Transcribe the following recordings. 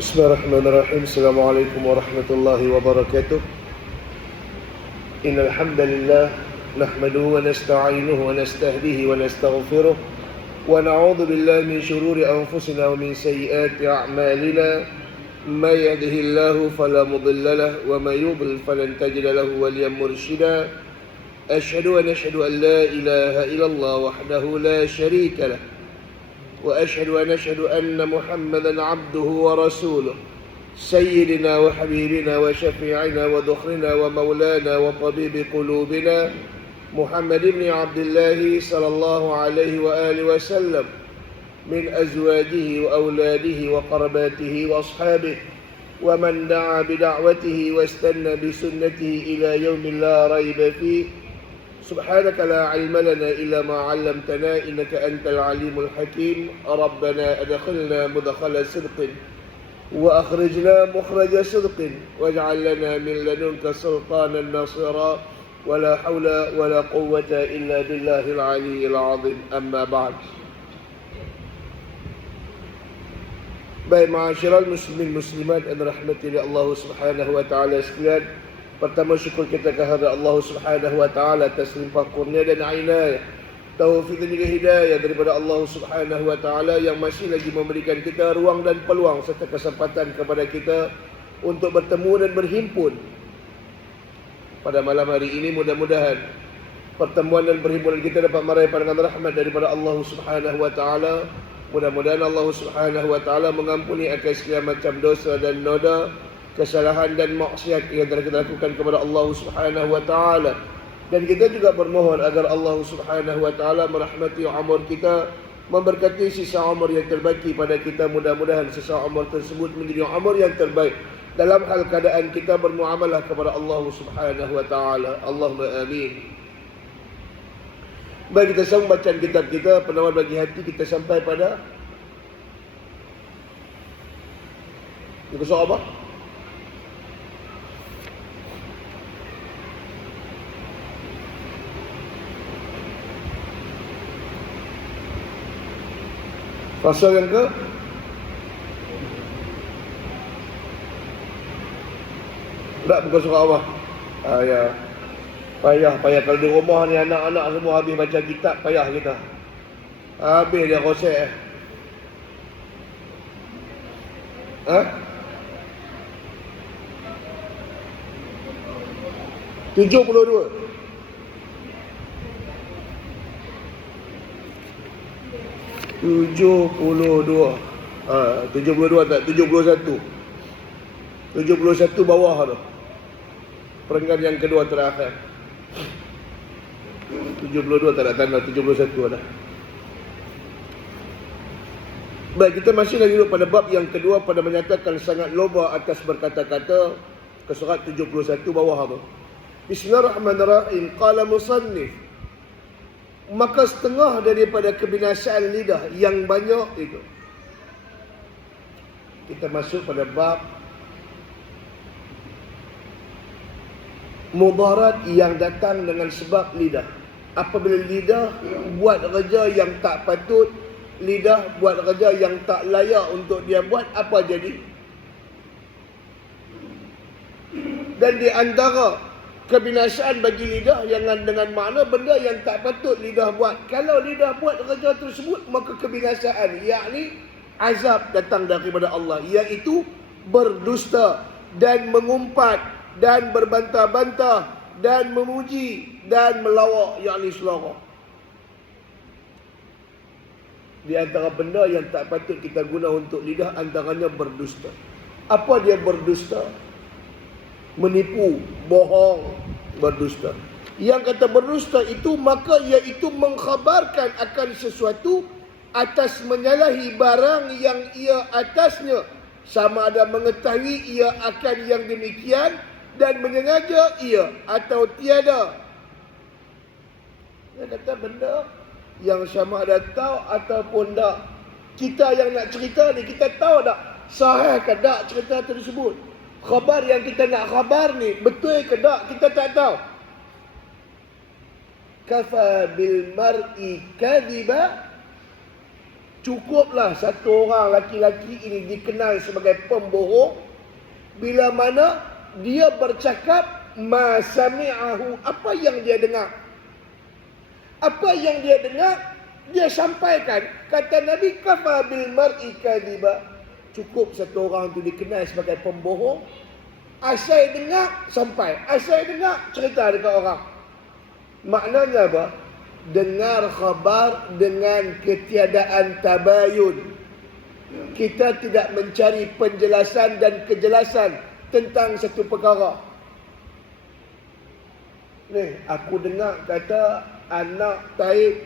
Bismillahirrahmanirrahim. Assalamualaikum warahmatullahi wabarakatuh. Innal hamdalillah nahmaduhu wa nasta'inuhu wa nastahdihi wa nastaghfiruh wa na'udzu billahi min shururi anfusina wa min sayyiati a'malina. May yahdihillahu fala mudilla lahu wa may yudlil falan tajida lahu waliyan mursyida. Asyhadu an la ilaha illallah wahdahu la syarika lahu وأشهد أن محمدا عبده ورسوله سيدنا وحبيبنا وشفيعنا وذخرنا ومولانا وطبيب قلوبنا محمد بن عبد الله صلى الله عليه وآله وسلم من أزواجه وأولاده وقرباته وأصحابه ومن دعا بدعوته واستنى بسنته إلى يوم لا ريب فيه. سبحانك لا علم لنا إلا ما علمتنا إنك أنت العليم الحكيم. ربنا أدخلنا مدخل صدق وأخرجنا مخرج صدق واجعل لنا من لدنك سلطانا نصيرا ولا حول ولا قوة إلا بالله العلي العظيم. أما بعد. Baik, ma'asyiral muslimin muslimat dan rahmati Allah Subhanahu wa taala sekalian. Pertama, syukur kita kehadrat Allah Subhanahu wa taala atas limpah kurnia dan inayah, taufik dan juga hidayah daripada Allah Subhanahu wa taala yang masih lagi memberikan kita ruang dan peluang serta kesempatan kepada kita untuk bertemu dan berhimpun pada malam hari ini. Mudah-mudahan pertemuan dan perhimpunan kita dapat meraih pandangan rahmat daripada Allah Subhanahu wa taala. Mudah-mudahan Allah Subhanahu wa taala mengampuni akan segala macam dosa dan noda, kesalahan dan maksiat yang telah kita lakukan kepada Allah Subhanahu wa taala. Dan kita juga bermohon agar Allah Subhanahu wa taala merahmati umur kita, memberkati sisa umur yang terbaki pada kita. Mudah-mudahan sisa umur tersebut menjadi umur yang terbaik dalam hal keadaan kita bermuamalah kepada Allah Subhanahu wa taala. Allahumma amin. Baik, kita sambung bacaan kitab kita Penawar Bagi Hati. Kita sampai pada episode apa? Pasal yang ke? Tak, bukan surah Allah. Ya. Payah kalau di rumah ni anak-anak semua habis baca kitab, payah kita. Habis dia rosak. Ha? 72. 72 tak, 71. 71 bawah tu. Perenggan yang kedua terakhir. 72 tak ada tanda, 71 ada. Baik, kita masih lagi duduk pada bab yang kedua, pada menyatakan sangat loba atas berkata-kata, ke surat 71 bawah tu. Bismillahirrahmanirrahim. Qala musannif, maka setengah daripada kebinasaan lidah yang banyak itu. Kita masuk pada bab mudarat yang datang dengan sebab lidah. Apabila lidah buat kerja yang tak patut, lidah buat kerja yang tak layak untuk dia buat, apa jadi? Dan di antara kebinasaan bagi lidah yang dengan makna benda yang tak patut lidah buat. Kalau lidah buat kerja tersebut, maka kebinasaan, yakni azab datang daripada Allah, iaitu berdusta dan mengumpat dan berbantah-bantah dan memuji dan melawak, yakni selawat. Di antara benda yang tak patut kita guna untuk lidah, antaranya berdusta. Apa dia berdusta? Menipu, bohong, berdusta. Yang kata berdusta itu, maka iaitu mengkhabarkan akan sesuatu atas menyalahi barang yang ia atasnya, sama ada mengetahui ia akan yang demikian dan menyengaja ia atau tiada. Dia kata benda yang sama ada tahu ataupun tak. Kita yang nak cerita ni, kita tahu tak sahih ke tak cerita tersebut? Khabar yang kita nak khabar ni betul ke tak, kita tak tahu. Kafa bil mar'i kadhiba Cukuplah satu orang laki-laki ini dikenal sebagai pembohong bila mana dia bercakap ma sami'ahu, apa yang dia dengar. Apa yang dia dengar, dia sampaikan. Kata Nabi, kafa bil mar'i kadhiba. Cukup satu orang itu dikenal sebagai pembohong. Asal dengar, sampai. Asal dengar, cerita dekat orang. Maknanya apa? Dengar khabar dengan ketiadaan tabayun. Kita tidak mencari penjelasan dan kejelasan tentang satu perkara. Ni, aku dengar kata anak Taib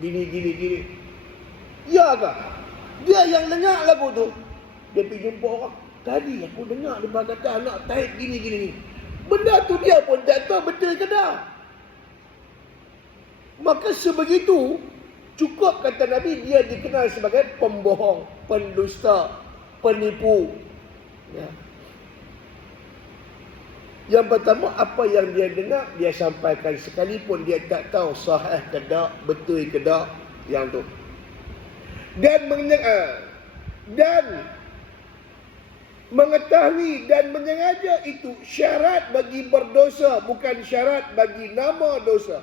gini. Ya ke? Dia yang dengar lagu tu. Dia pergi jumpa orang. Tadi aku dengar dia kata anak Taib gini. Benda tu dia pun tak tahu betul ke tak. Maka sebegitu, cukup kata Nabi, dia dikenal sebagai pembohong, pendusta, penipu. Ya. Yang pertama, apa yang dia dengar, dia sampaikan sekalipun dia tak tahu sahih ke tak, betul ke tak, yang tu. Dan mengetahui dan menyengaja itu syarat bagi berdosa, bukan syarat bagi nama dosa.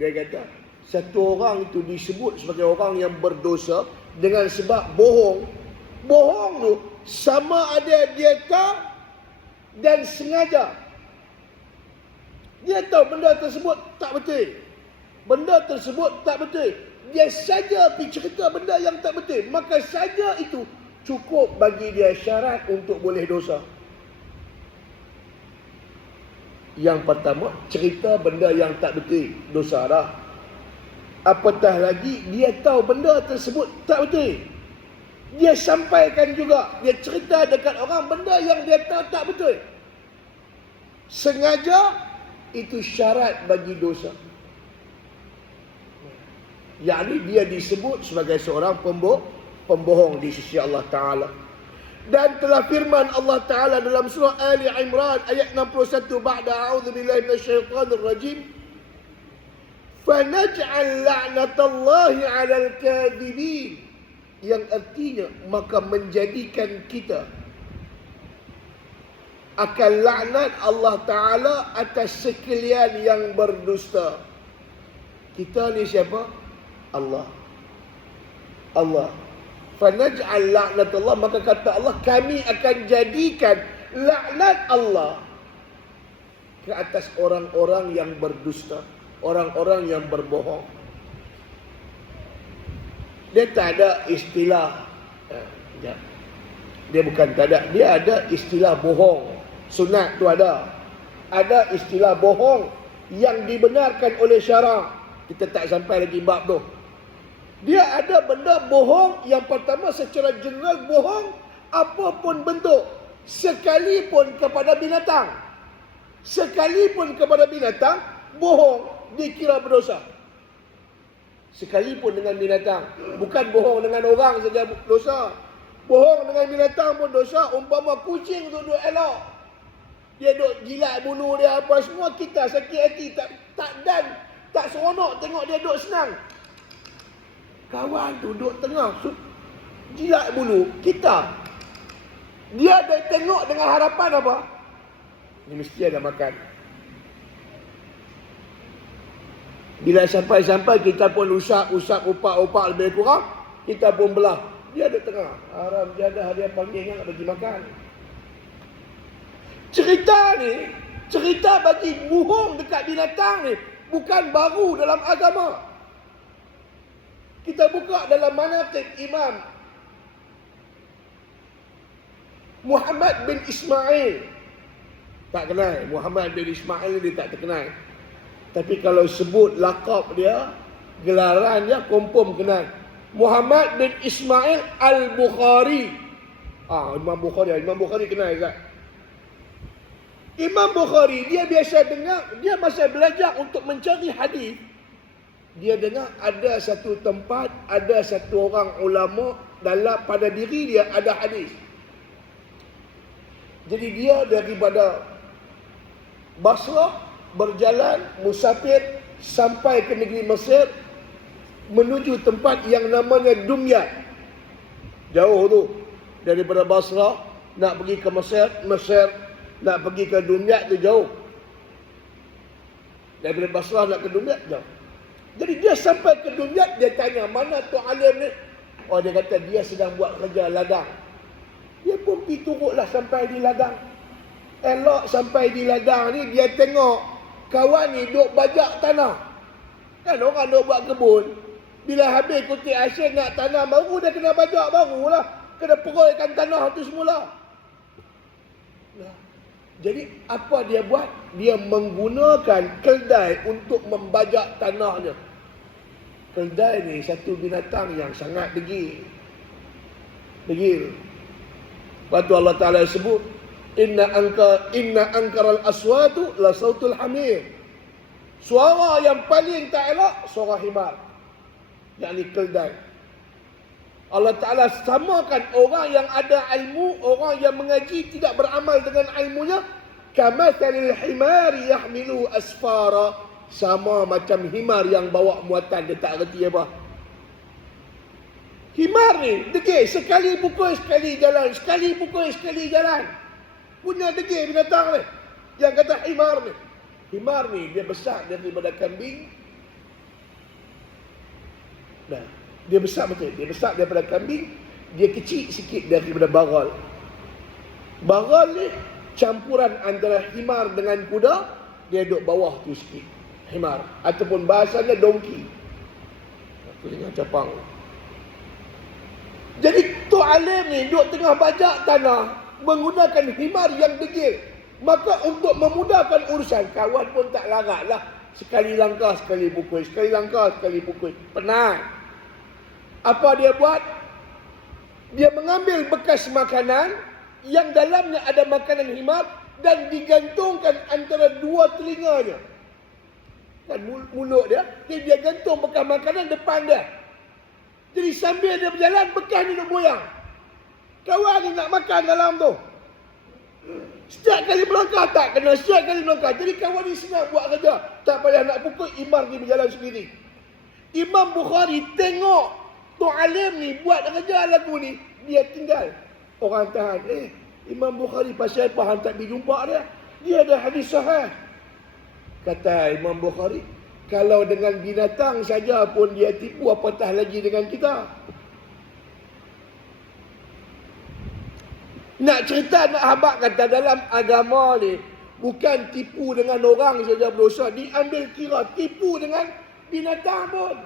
Dia kata, satu orang itu disebut sebagai orang yang berdosa dengan sebab bohong. Bohong tu sama ada dia tahu dan sengaja. Dia tahu benda tersebut tak betul. Benda tersebut tak betul. Dia saja pergi cerita benda yang tak betul. Maka saja itu cukup bagi dia syarat untuk boleh dosa. Yang pertama, cerita benda yang tak betul, dosa dah. Apatah lagi, dia tahu benda tersebut tak betul. Dia sampaikan juga, dia cerita dekat orang benda yang dia tahu tak betul. Sengaja, itu syarat bagi dosa. Yakni dia disebut sebagai seorang pembohong di sisi Allah Ta'ala. Dan telah firman Allah Ta'ala dalam surah Ali Imran ayat 61, ba'da a'udzubillahi minasyaitanir rajim, fanaj'al la'natallahi 'alal kadhibin, yang artinya maka menjadikan kita akan laknat Allah Ta'ala atas sekalian yang berdusta. Kita ni siapa? Allah. Fanaj'al la'natullah, maka kata Allah, kami akan jadikan laknat Allah ke atas orang-orang yang berdusta, orang-orang yang berbohong. Dia tak ada istilah, dia bukan tak ada, dia ada istilah bohong. Sunat tu ada istilah bohong yang dibenarkan oleh syarak. Kita tak sampai lagi bab tu. Dia ada benda bohong. Yang pertama, secara general bohong apapun bentuk, sekalipun kepada binatang. Sekalipun kepada binatang, bohong dikira berdosa. Sekalipun dengan binatang. Bukan bohong dengan orang saja dosa. Bohong dengan binatang pun dosa. Umpama kucing tu duduk elok, dia duduk jilat bulu dia apa semua, kita sakit hati, tak seronok tengok dia duduk senang. Kawan tu duduk tengah jilat bulu kita, dia dah tengok dengan harapan apa? Ni mesti ada makan. Bila sampai kita pun usap upak lebih kurang, kita pun belah. Dia ada tengah, haram jadah, dia panggil nak bagi makan. Cerita bagi bohong dekat binatang ni bukan baru dalam agama. Kita buka dalam manaqib Imam Muhammad bin Ismail. Tak kenal Muhammad bin Ismail, dia tak terkenal. Tapi kalau sebut lakab dia, gelaran dia, confirm kenal. Muhammad bin Ismail Al-Bukhari. Imam Bukhari kenal tak? Imam Bukhari, dia biasa dengar, dia masa belajar untuk mencari hadis, dia dengar ada satu tempat, ada satu orang ulama dalam pada diri dia ada hadis. Jadi dia daripada Basrah berjalan musafir sampai ke negeri Mesir. menuju tempat yang namanya Dumyat. Jauh tu. Daripada Basrah nak pergi ke Mesir, Mesir nak pergi ke Dumyat tu jauh. Daripada Basrah nak ke Dumyat jauh. Jadi dia sampai ke Dumyat, dia tanya, mana tu alim ni? Oh, dia kata dia sedang buat kerja ladang. Dia pun pergi turutlah sampai di ladang. Elok sampai di ladang ni, dia tengok kawan ni duk bajak tanah. Kan orang duk buat kebun. Bila habis kutip hasil nak tanam baru, dia kena bajak barulah. Kena peroikan tanah tu semula. Nah, jadi apa dia buat? Dia menggunakan keldai untuk membajak tanahnya. Keldai ni satu binatang yang sangat degil. Degil. Lepas tu Allah Ta'ala sebut, Inna ankaral aswatu la sautul hamir. Suara yang paling tak elok, suara himar. Yakni keldai. Allah Ta'ala samakan orang yang ada ilmu, orang yang mengaji tidak beramal dengan ilmunya, kamathalil himari yahmilu asfara. Sama macam himar yang bawa muatan, dia tak reti apa. Himar ni degil, sekali pukul sekali jalan, sekali pukul sekali jalan. Punya degil binatang ni. Yang kata himar ni. Himar ni dia besar daripada kambing. Nah, dia besar betul. Dia besar daripada kambing, dia kecil sikit daripada baral. Baral ni campuran antara himar dengan kuda, dia duduk bawah tu sikit. Himar. Ataupun bahasanya dongki. Aku dengar capang. Jadi tu alim ni duduk tengah bajak tanah menggunakan himar yang degil. Maka untuk memudahkan urusan, kawan pun tak larat lah. Sekali langkah, sekali pukul. Sekali langkah, sekali pukul. Penat. Apa dia buat? Dia mengambil bekas makanan yang dalamnya ada makanan himar dan digantungkan antara dua telinganya. Kan mulut dia, dia gantung bekas makanan depan dia. Jadi sambil dia berjalan, bekas ni duduk goyang. Kawan ni nak makan dalam tu. Setiap kali melangkah tak kena, setiap kali melangkah. Jadi kawan ni senang buat kerja. Tak payah nak pukul, imam ni berjalan sendiri. Imam Bukhari tengok tu alim ni buat kerja lagu ni, dia tinggal. Orang tahan, Imam Bukhari pasal apa hang tak pergi jumpa dia? Dia ada hadis sahih. Kata Imam Bukhari, kalau dengan binatang saja pun dia tipu, apatah lagi dengan kita. Nak cerita, nak habaq kata dalam agama ni, bukan tipu dengan orang saja berdosa, diambil kira tipu dengan binatang pun.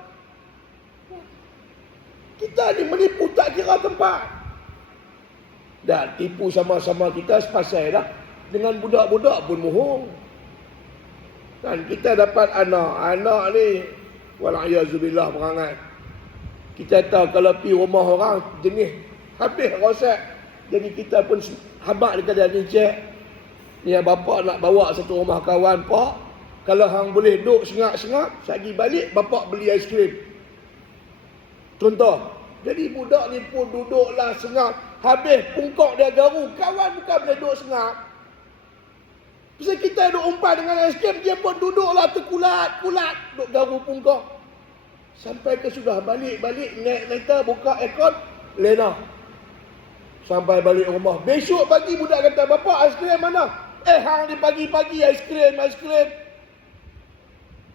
Kita ni menipu tak kira tempat. Dah tipu sama-sama kita sepasal dah. Dengan budak-budak pun mohong. Kan kita dapat anak ni wal'ayazubillah perangai. Kita tahu kalau pergi rumah orang jenis habis rosak. Jadi kita pun habaq dekat dia ni, cek. Ni bapak nak bawa satu rumah kawan, pak. Kalau hang boleh duduk sengap-sengap, sagi balik bapak beli aiskrim. Contoh. Jadi budak ni pun duduklah sengap. Habis pungkok dia garu. Kawan bukan boleh duduk sengap. Pasal kita duduk umpan dengan aiskrim, dia pun duduklah terkulat-kulat. Duduk garu pungkok. Sampai ke sudah balik-balik, naik kereta, buka aircon, lena. Sampai balik rumah. Besok pagi budak kata, bapak aiskrim mana? Hang ni pagi-pagi aiskrim.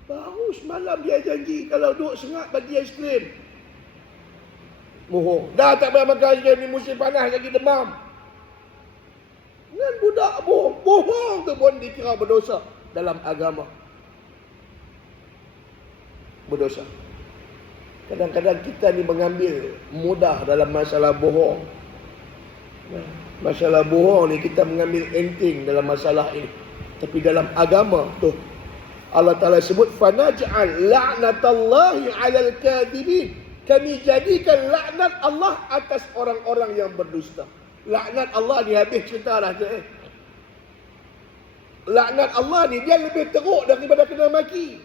Baru semalam dia janji kalau duduk sengap bagi aiskrim. Mohong. Dah tak boleh makan aiskrim ni, musim panas lagi demam. Dengan budak bohong. Bohong tu pun dikira berdosa dalam agama. Berdosa. Kadang-kadang kita ni mengambil mudah dalam masalah bohong. Masalah bohong ni kita mengambil enteng dalam masalah ini. Tapi dalam agama tu Allah Ta'ala sebut fanaj'al la'natallahi 'alal kadhibin. Kami jadikan laknat Allah atas orang-orang yang berdusta. Laknat Allah ni habis cerita dah. Laknat Allah ni dia lebih teruk daripada kena maki.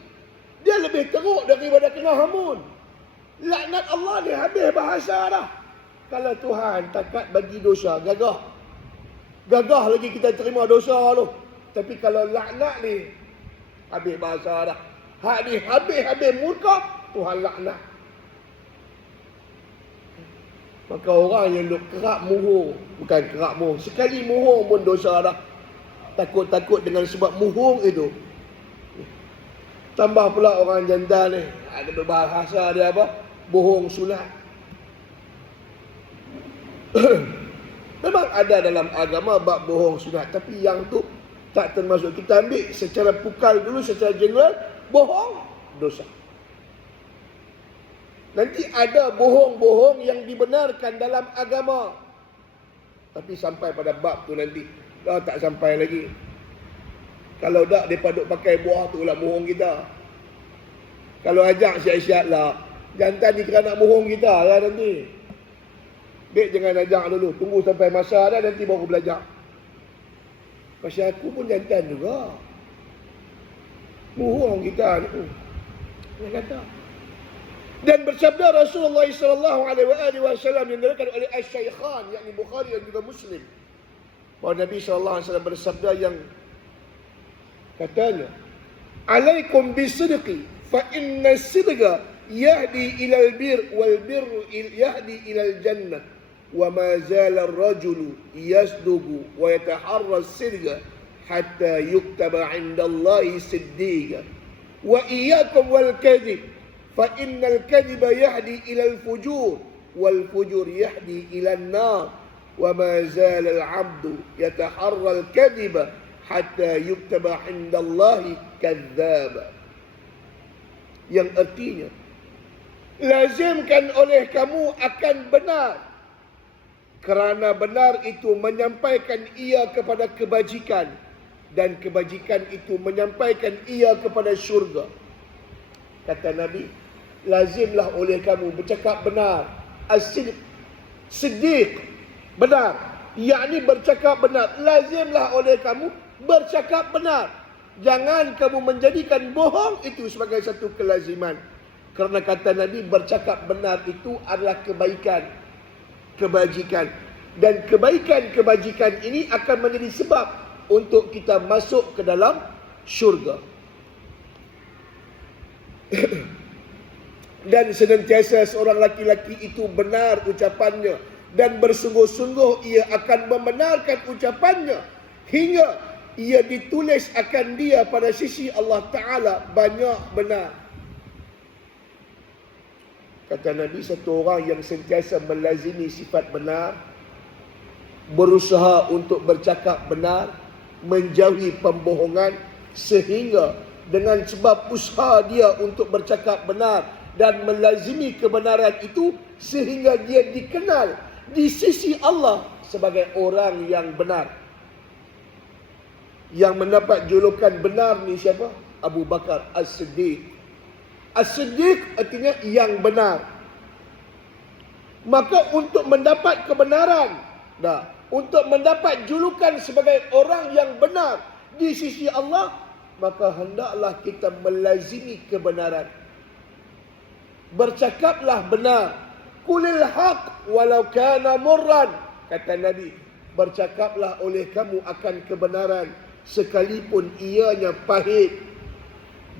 Dia lebih teruk daripada kena hamun. Laknat Allah ni habis bahasa dah. Kalau Tuhan takat bagi dosa, gagah. Gagah lagi kita terima dosa tu. Tapi kalau laknat ni, habis bahasa dah. Hak ni habis-habis murka, Tuhan laknat. Maka orang yang duk kerap mohong, bukan kerap mohong, sekali mohong pun dosa dah. Takut-takut dengan sebab mohong itu. Tambah pula orang jantan ni, ada bahasa dia apa? Bohong sunat. Memang ada dalam agama bab bohong sunat, tapi yang tu tak termasuk. Kita ambil secara pukal dulu, secara general, bohong dosa. Nanti ada bohong-bohong yang dibenarkan dalam agama. Tapi sampai pada bab tu nanti. Dah tak sampai lagi. Kalau tak, mereka duk pakai buah tu lah bohong kita. Kalau ajak siap-siap lah. Jantan ni kena nak bohong kita lah nanti. Dek jangan ajak dulu. Tunggu sampai masa dah, nanti baru belajar. Pasal aku pun jantan juga. Bohong kita ni. Dia kata. Dan bersabda Rasulullah SAW yang diriwayatkan oleh Asy-Syaikhan, yakni Bukhari dan juga Muslim, bahawa Nabi SAW bersabda yang katanya, "Alaikum bisidqi fa inna as-sidqa yahdi ila al-bir wal birru yahdi ila al-jannah wa ma zala ar-rajulu yasduqu wa yataharra as-sidqa hatta yuktaba 'inda Allahi siddiqa wa iyyakum wal kadhib فإن الكذب يهدي إلى الفجور والفجور يهدي إلى النار وما زال العبد يتحرى الكذب حتى يكتب عند الله كذابا." Yang artinya, lazimkan oleh kamu akan benar, kerana benar itu menyampaikan ia kepada kebajikan, dan kebajikan itu menyampaikan ia kepada syurga. Kata Nabi, lazimlah oleh kamu bercakap benar. As-sidq, siddiq, benar, yakni bercakap benar. Lazimlah oleh kamu bercakap benar. Jangan kamu menjadikan bohong itu sebagai satu kelaziman. Kerana kata Nabi, bercakap benar itu adalah kebaikan, kebajikan. Dan kebaikan-kebajikan ini akan menjadi sebab untuk kita masuk ke dalam syurga. Dan senantiasa seorang laki-laki itu benar ucapannya, dan bersungguh-sungguh ia akan membenarkan ucapannya hingga ia ditulis akan dia pada sisi Allah Ta'ala banyak benar. Kata Nabi, satu orang yang sentiasa melazimi sifat benar, berusaha untuk bercakap benar, menjauhi pembohongan, sehingga dengan sebab usaha dia untuk bercakap benar dan melazimi kebenaran itu, sehingga dia dikenal di sisi Allah sebagai orang yang benar. Yang mendapat julukan benar ni siapa? Abu Bakar As-Siddiq. As-Siddiq artinya yang benar. Maka untuk mendapat kebenaran, untuk mendapat julukan sebagai orang yang benar di sisi Allah, maka hendaklah kita melazimi kebenaran. Bercakaplah benar. Qulil haq walau kana murran. Kata Nabi, bercakaplah oleh kamu akan kebenaran sekalipun ianya pahit.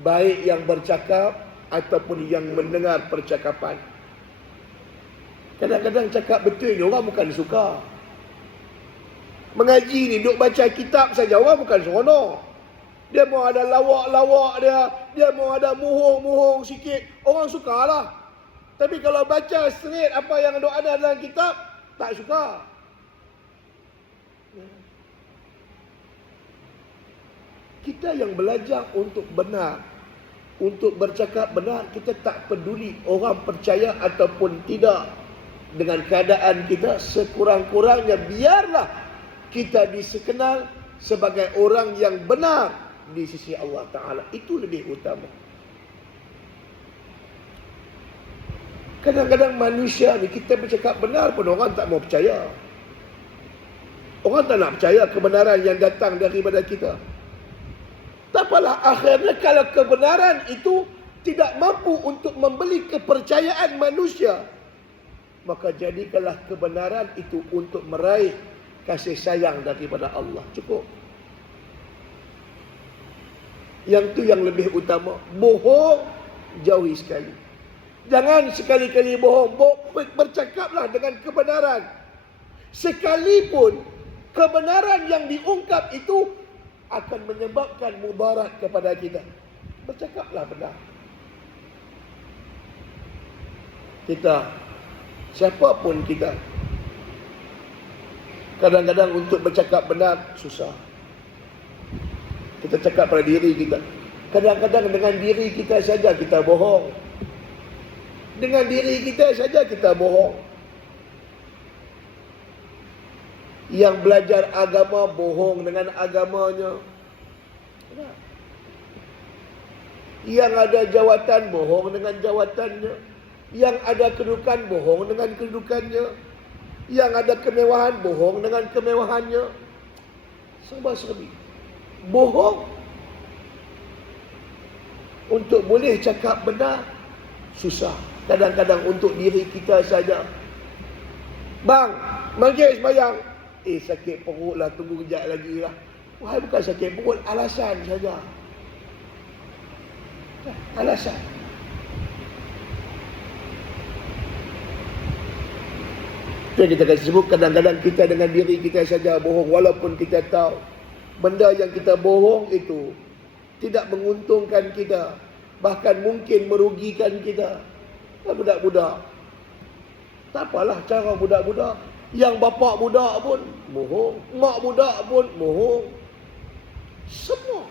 Baik yang bercakap ataupun yang mendengar percakapan. Kadang-kadang cakap betul ni orang bukan suka. Mengaji ni duk baca kitab saja orang bukan seronok. Dia mau ada lawak-lawak dia mau ada muhung-muhung sikit, orang sukalah. Tapi kalau baca straight apa yang ada dalam kitab, tak suka. Kita yang belajar untuk benar, untuk bercakap benar, kita tak peduli orang percaya ataupun tidak dengan keadaan kita. Sekurang-kurangnya biarlah kita dikenal sebagai orang yang benar di sisi Allah Ta'ala. Itu lebih utama. Kadang-kadang manusia ni, kita bercakap benar pun orang tak mau percaya. Orang tak nak percaya kebenaran yang datang daripada kita. Tak apalah, akhirnya kalau kebenaran itu tidak mampu untuk membeli kepercayaan manusia, maka jadikanlah kebenaran itu untuk meraih kasih sayang daripada Allah. Cukup. Yang tu yang lebih utama. Bohong jauhi sekali. Jangan sekali-kali bohong. Bercakaplah dengan kebenaran. Sekalipun kebenaran yang diungkap itu akan menyebabkan mudarat kepada kita. Bercakaplah benar. Kita, siapapun kita, kadang-kadang untuk bercakap benar susah. Kita cakap pada diri kita. Kadang-kadang dengan diri kita saja kita bohong. Dengan diri kita saja kita bohong. Yang belajar agama bohong dengan agamanya. Yang ada jawatan bohong dengan jawatannya. Yang ada kedudukan bohong dengan kedudukannya. Yang ada kemewahan bohong dengan kemewahannya. Serba-serbi. Bohong. Untuk boleh cakap benar susah. Kadang-kadang untuk diri kita saja. Bang, mari sembahyang. Sakit perut lah, tunggu kejap lagi lah. Wahai, bukan sakit perut, alasan saja. Alasan. Itu yang kita akan sebut, kadang-kadang kita dengan diri kita saja bohong. Walaupun kita tahu benda yang kita bohong itu tidak menguntungkan kita, bahkan mungkin merugikan kita. Budak-budak, tak apalah cara budak-budak. Yang bapak budak pun bohong, mak budak pun bohong. Semua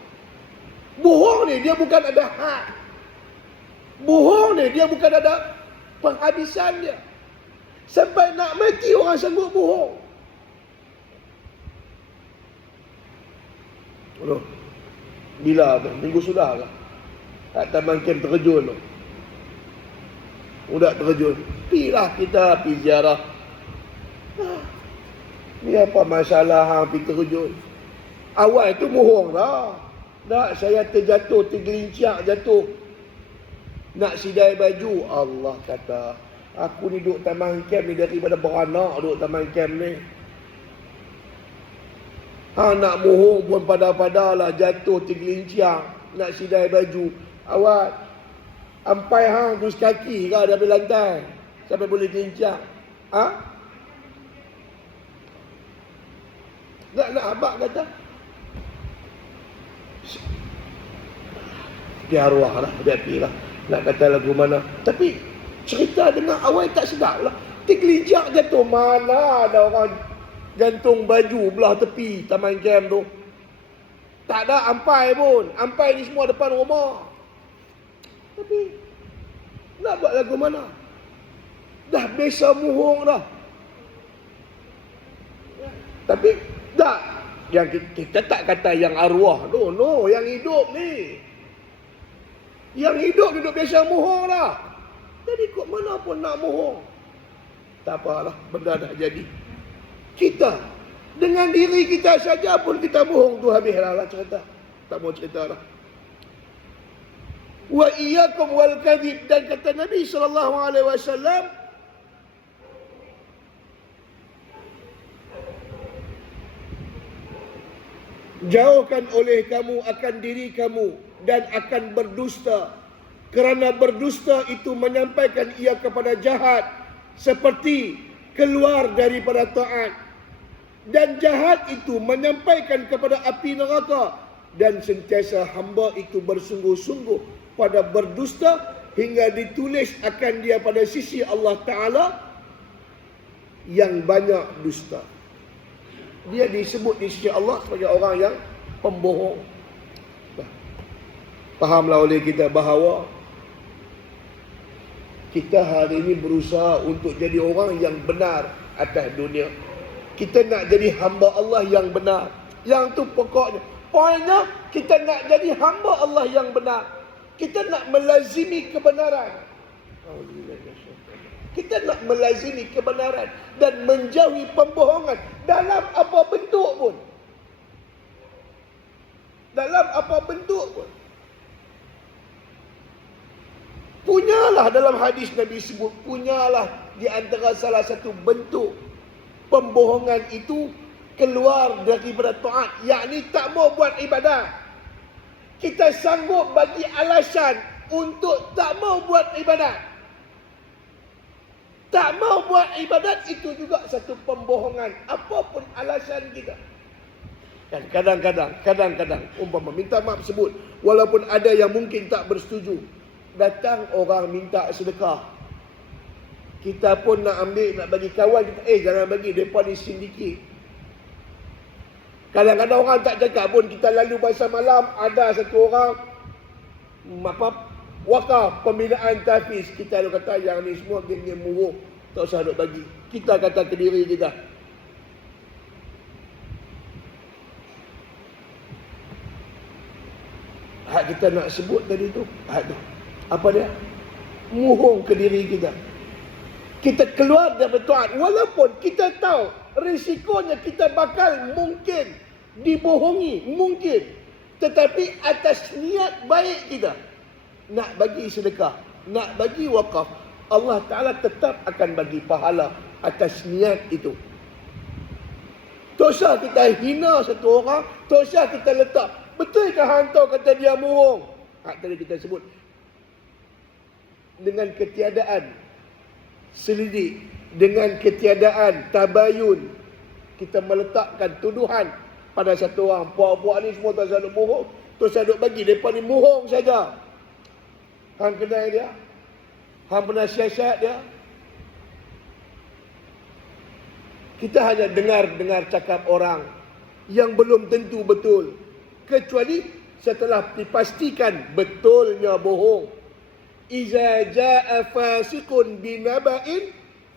bohong ni dia bukan ada had. Bohong ni dia bukan ada penghabisan dia. Sampai nak mati orang sanggup bohong. Loh, bila tu? Minggu sudah lah. Kat Taman Kem terjun tu. Budak terjun. Pilah kita pergi ziarah. Ni apa masalah hang pergi terjun? Awal tu bohong lah. Tak, saya terjatuh, tergelincir jatuh. Nak sidai baju. Allah kata, aku ni duduk Taman Kem ni daripada beranak duduk Taman Kem ni. Nak bohong pun pada-padalah, jatuh, tergelincir. Nak sidai baju. Awak, ampai hang terus kaki kau dari lantai. Sampai boleh gelincir. Nak abang kata. Dia arwah lah, dia pergi lah. Nak kata lagu mana. Tapi cerita dengan awal tak sedap lah. Tergelincir jatuh. Mana ada orang gantung baju belah tepi Taman Kem tu. Tak ada ampai pun. Ampai ni semua depan rumah. Tapi nak buat lagu mana? Dah biasa bohong dah. Tapi tak. Yang kita tak kata yang arwah tu. No, yang hidup ni. Yang hidup duduk biasa bohong dah. Jadi kok mana pun nak bohong. Tak apalah, benda dah jadi. Kita dengan diri kita saja pun kita bohong tu habislah cerita. Tak mau cerita dah. Wa iyyakum wal kadhib, dan kata Nabi SAW, jauhkan oleh kamu akan diri kamu dan akan berdusta, kerana berdusta itu menyampaikan ia kepada jahat seperti keluar daripada taat, dan jahat itu menyampaikan kepada api neraka, dan sentiasa hamba itu bersungguh-sungguh pada berdusta hingga ditulis akan dia pada sisi Allah Ta'ala yang banyak dusta. Dia disebut di sisi Allah sebagai orang yang pembohong. Fahamlah oleh kita bahawa kita hari ini berusaha untuk jadi orang yang benar atas dunia. Kita nak jadi hamba Allah yang benar. Yang tu pokoknya. Poinnya, kita nak jadi hamba Allah yang benar. Kita nak melazimi kebenaran. Kita nak melazimi kebenaran dan menjauhi pembohongan dalam apa bentuk pun. Dalam apa bentuk pun. Punyalah dalam hadis Nabi sebut, punyalah di antara salah satu bentuk pembohongan itu keluar daripada taat, yakni tak mau buat ibadah. Kita sanggup bagi alasan untuk tak mau buat ibadat. tak mau buat ibadat, itu juga satu pembohongan. Apapun alasan kita. Dan kadang-kadang umpama minta maaf sebut, walaupun ada yang mungkin tak bersetuju. Datang orang minta sedekah, kita pun nak ambil, nak bagi kawan kita, jangan bagi, mereka ni sindiket. Kadang-kadang orang tak cakap pun, kita lalu pasal malam, ada satu orang wakaf pembinaan tahfiz, kita lalu kata yang ni semua geng-geng muruk, tak usah duk bagi. Kita kata ke diri kita, hak kita nak sebut tadi tu, hak tu apa dia? Muhung ke diri kita. Kita keluar daripada taat, walaupun kita tahu risikonya kita bakal mungkin dibohongi, mungkin, tetapi atas niat baik kita nak bagi sedekah, nak bagi wakaf, Allah Ta'ala tetap akan bagi pahala atas niat itu. Tak usah kita hina satu orang, tak usah kita letak, betul ke hantar kata dia murung? Tadi kita sebut, dengan ketiadaan selidik, dengan ketiadaan tabayun, kita meletakkan tuduhan pada satu orang. Puak-puak ni semua tak sadut murung, tak sadut bagi, mereka ni murung saja. Hang kenal dia, hang pernah siasat dia. Kita hanya dengar cakap orang yang belum tentu betul, kecuali setelah dipastikan betulnya bohong. Iza jaa fasiqun binaba'in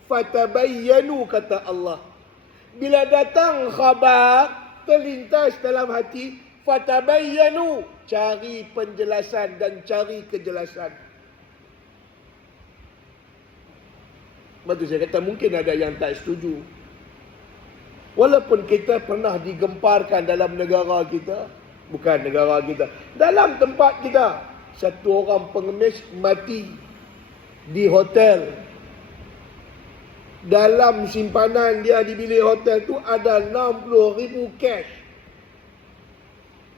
fatabayyanu, kata Allah. Bila datang khabar terlintas dalam hati, fatabayyanu, cari penjelasan dan cari kejelasan. Betul saya kata, mungkin ada yang tak setuju. Walaupun kita pernah digemparkan dalam negara kita, bukan negara kita, dalam tempat kita, satu orang pengemis mati di hotel. Dalam simpanan dia di bilik hotel tu ada 60,000 cash.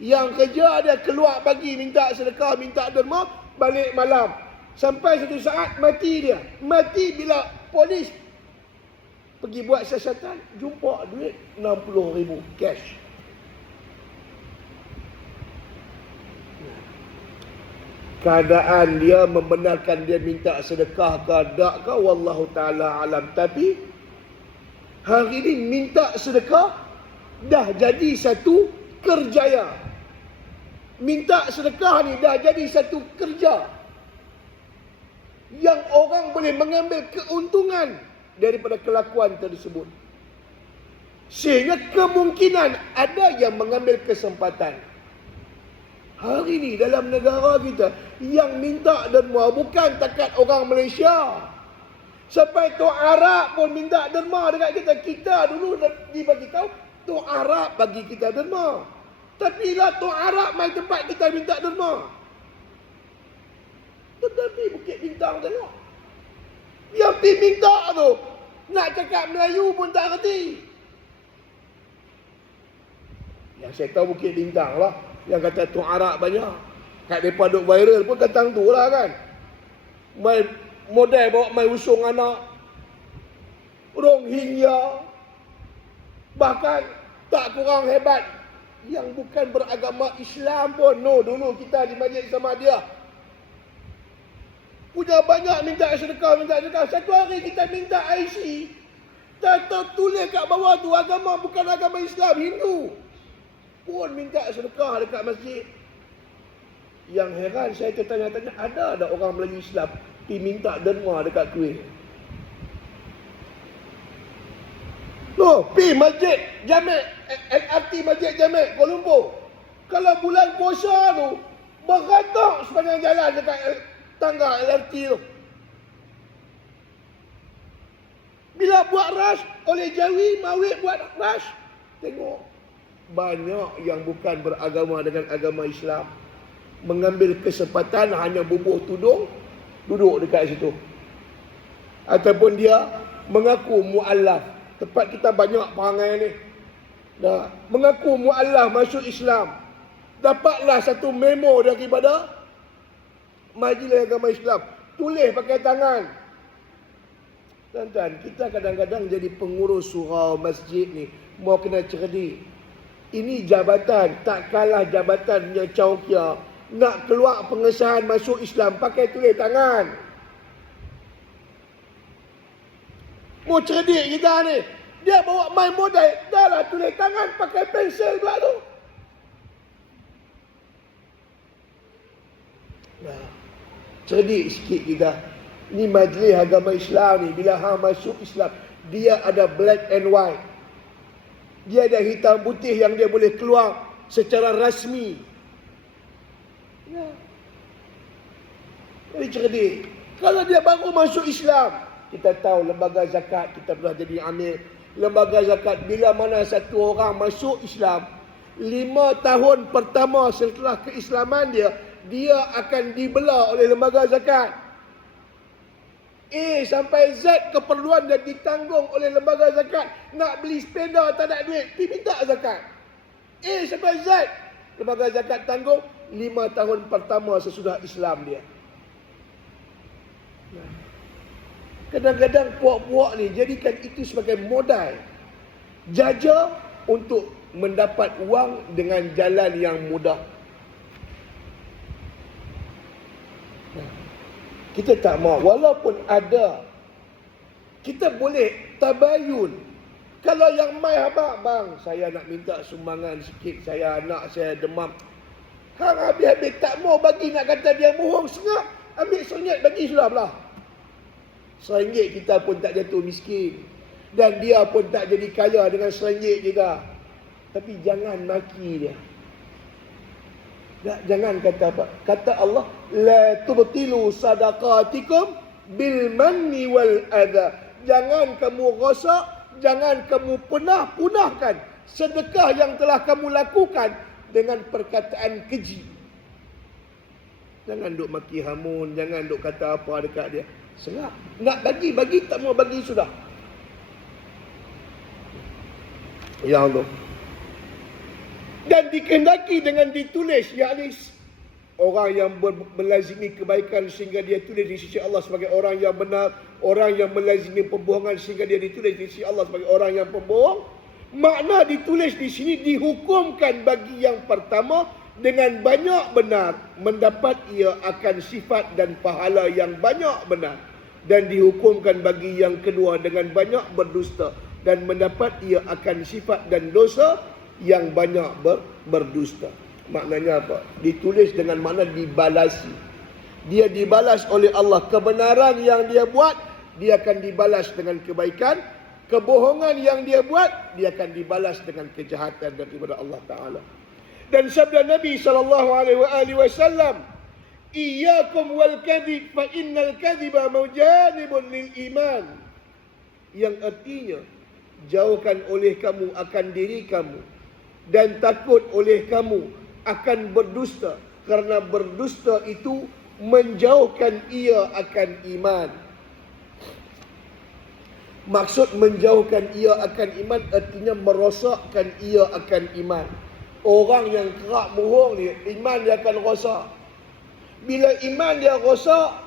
Yang kerja dia keluar pagi minta sedekah, minta derma, balik malam. Sampai satu saat mati dia. Mati bila polis pergi buat siasatan, jumpa duit 60,000 cash. Keadaan dia membenarkan dia minta sedekah ke tak ke, wallahu ta'ala alam. Tapi hari ini minta sedekah dah jadi satu kerjaya. Minta sedekah ni dah jadi satu kerja yang orang boleh mengambil keuntungan daripada kelakuan tersebut. Sehingga kemungkinan ada yang mengambil kesempatan. Hari ini dalam negara kita, yang minta derma bukan takat orang Malaysia. Sampai Tok Arab pun minta derma dekat kita. Kita dulu dibagi tahu Tok Arab bagi kita derma. Tapi lah Tok Arab mai tempat kita minta derma. Tetapi Bukit Bintang tengok, yang pergi minta tu nak cakap Melayu pun tak reti. Yang saya tahu Bukit Bintang lah, yang kata Tok Arab banyak. Kat mereka duk viral pun tentang tu lah kan. Mai model bawa mai usung anak Rohingya. Bahkan tak kurang hebat yang bukan beragama Islam pun. No, dulu kita di Majlis sama dia punya banyak minta sedekah. Satu hari kita minta IC, tak tulis kat bawah tu agama bukan agama Islam, Hindu pun minta sedekah dekat masjid. Yang heran saya tertanya-tanya, ada orang Melayu Islam diminta derma dekat kuih. No, pergi masjid Jamek, LRT Masjid Jamek Kuala Lumpur. Kalau bulan puasa tu, beratok sepanjang jalan dekat tangga LRT tu. Bila buat rush, oleh Jawi, Mawid buat rush, tengok banyak yang bukan beragama dengan agama Islam mengambil kesempatan hanya bubuh tudung, duduk dekat situ. Ataupun dia mengaku mu'allaf. Tempat kita banyak perangai ni. Dah mengaku mu'allaf masuk Islam. Dapatlah satu memo daripada Majlis Agama Islam. Tulis pakai tangan. Tuan-tuan, kita kadang-kadang jadi pengurus surau masjid ni, mau kena cerdik. Ini jabatan, tak kalah jabatan punya caukia. Nak keluar pengesahan masuk Islam, pakai tulis tangan. Mau cerdik kita ni. Dia bawa main modal, dah lah tulis tangan, pakai pensel pula tu. Nah, cerdik sikit kita. Ini majlis agama Islam ni, bila hang masuk Islam, dia ada black and white. Dia ada hitam putih yang dia boleh keluar secara rasmi. Ya. Jadi cerdik. Kalau dia baru masuk Islam, kita tahu lembaga zakat, kita pernah jadi amil lembaga zakat. Bila mana satu orang masuk Islam, 5 tahun pertama setelah keislaman dia akan dibelah oleh lembaga zakat. Sampai Z keperluan dia ditanggung oleh lembaga zakat. Nak beli sepeda tak ada duit, pergi minta zakat. Sampai Z lembaga zakat tanggung 5 tahun pertama sesudah Islam dia. Kadang-kadang puak-puak ni jadikan itu sebagai modal jaja untuk mendapat wang dengan jalan yang mudah. Kita tak mahu, walaupun ada, kita boleh tabayun. Kalau yang mai habaq, bang, saya nak minta sumbangan sikit, anak saya demam. Hang habis-habis tak mau bagi, nak kata dia bohong, sengak, ambil RM1 bagi sudah belah. RM1 kita pun tak jatuh miskin. Dan dia pun tak jadi kaya dengan RM1 juga. Tapi jangan maki dia. Jangan kata apa? Kata Allah, la tubtilu sadaqatikum bil manni wal adha. Jangan kamu rosak, jangan kamu punahkan sedekah yang telah kamu lakukan dengan perkataan keji. Jangan duk maki hamun, jangan duk kata apa dekat dia. Serap. Nak bagi, tak mau bagi sudah. Ya Allah. Dan dikehendaki dengan ditulis, yakni orang yang melazimi kebaikan sehingga dia tulis di sisi Allah sebagai orang yang benar, orang yang melazimi pembohongan sehingga dia ditulis di sisi Allah sebagai orang yang pembohong. Makna ditulis di sini dihukumkan bagi yang pertama dengan banyak benar, mendapat ia akan sifat dan pahala yang banyak benar, dan dihukumkan bagi yang kedua dengan banyak berdusta dan mendapat ia akan sifat dan dosa yang banyak berdusta. Maknanya apa? Ditulis dengan makna dibalasi. Dia dibalas oleh Allah. Kebenaran yang dia buat, dia akan dibalas dengan kebaikan. Kebohongan yang dia buat, dia akan dibalas dengan kejahatan daripada Allah Ta'ala. Dan sabda Nabi SAW, Iyyakum wal kadhib fa innal kadhiba maujanibun lil iman. Yang artinya, jauhkan oleh kamu akan diri kamu dan takut oleh kamu akan berdusta, kerana berdusta itu menjauhkan ia akan iman. Maksud menjauhkan ia akan iman artinya merosakkan ia akan iman. Orang yang kerap bohong ni, iman dia akan rosak. Bila iman dia rosak,